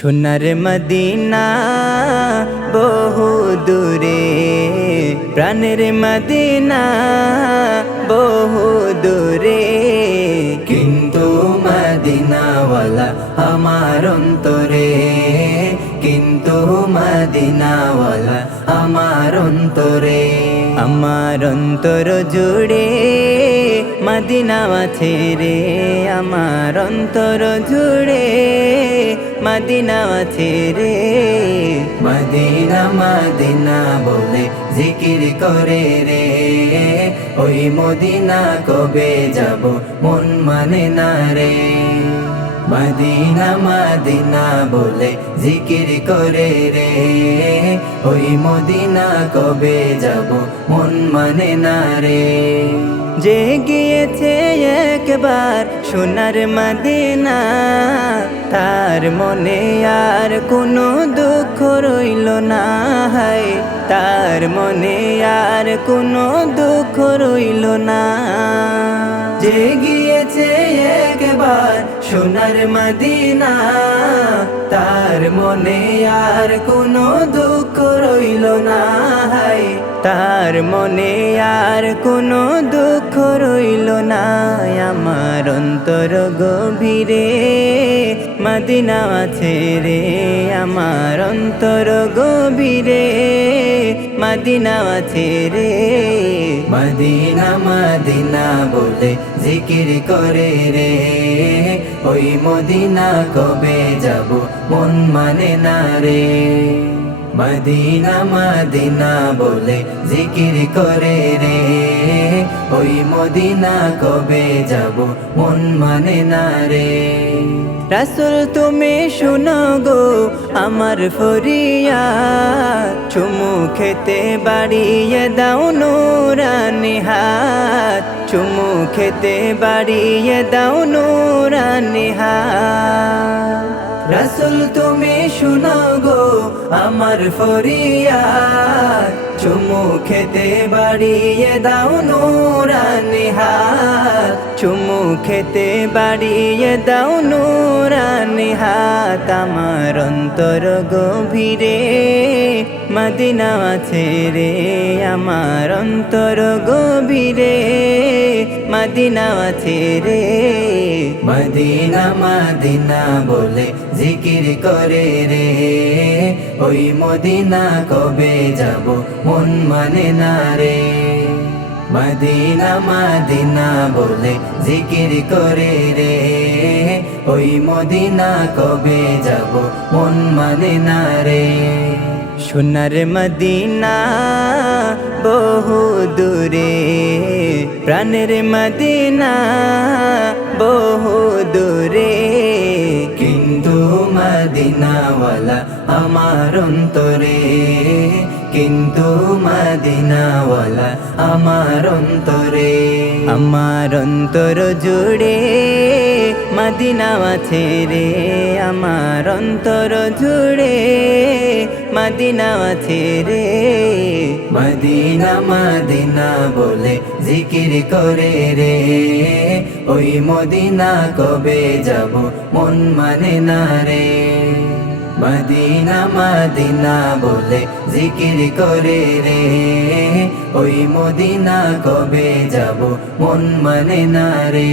সোনার মদিনা বহু দূরে, প্রাণের মদিনা বহু দূরে, কিন্তু মদিনাওয়ালা আমার অন্তরে, কিন্তু মদিনাওয়ালা আমার অন্তরে। আমার অন্তর জুড়ে মদিনা আছে রে, আমার অন্তর জুড়ে মদিনা আছে রে। মদিনা মদিনা বলে জিকির করে রে, ওই মদিনা কবে যাব মন মানে না রে। মদিনা মদিনা বলে জিকির করে রে, ওই মদিনা কবে যাব মন মানে না রে। যে গিয়েছে একবার সোনার মদিনা, তার মনে আর কোনো দুঃখ রইল না, হায় তার মনে আর কোনো দুঃখ রইল না। যে গিয়েছে একবার সোনার মদিনা, তার মনে আর কোনো দুঃখ রইল না, হায় তার মনে আর কোনো দুঃখ রইল না। আমার অন্তর গভীরে মদিনা আছে রে, আমার অন্তর গভীরে মদিনা আছে রে। মদিনা মদিনা বলে জিকির করে রে, ওই মদিনা কবে যাব মন মানে না রে। মদিনা মদিনা বলে জিকির করে রে, ওই মদিনা কবে যাব মন মানে না রে। রাসূল তুমি শুনো গো আমার ফরিয়াদ, চুমু খেতে বাড়িয়ে দাও নূরানি হাত, চুমু খেতে বাড়িয়ে দাও নূরানি হাত। রাসূল তুমি শুনো গো আমার ফরিয়াদ, চুমু খেতে বাড়িয়ে দাও নূরানি হাত, চুমু খেতে বাড়িয়ে দাও নূরানি হাত। আমার অন্তর গভীরে মদিনা আছে রে, আমার অন্তর গভীরে মদিনা আছে রে। মদিনা মদিনা বলে জিকির করে রে, ওই মদিনা কবে যাব মন মানে না রে। মদিনা মদিনা বলে জিকির করে রে, ওই মদিনা কবে যাব মন মানে না রে। সোনার মদিনা বহু দূরে, প্রাণের মদিনা বহু দূরে, কিন্তু মদিনাওয়ালা আমার অন্তরে, কিন্তু মদিনাওয়ালা আমার অন্তরে। আমার অন্তর জুড়ে মদিনা আছে রে, আমার অন্তর জুড়ে মদিনা আছে রে। মদিনা মদিনা বলে জিকির করে রে, ওই মদিনা কবে যাব মন মানে না রে। মদিনা মদিনা বলে জিকির করে রে, ওই মদিনা কবে যাব মন মানে না রে।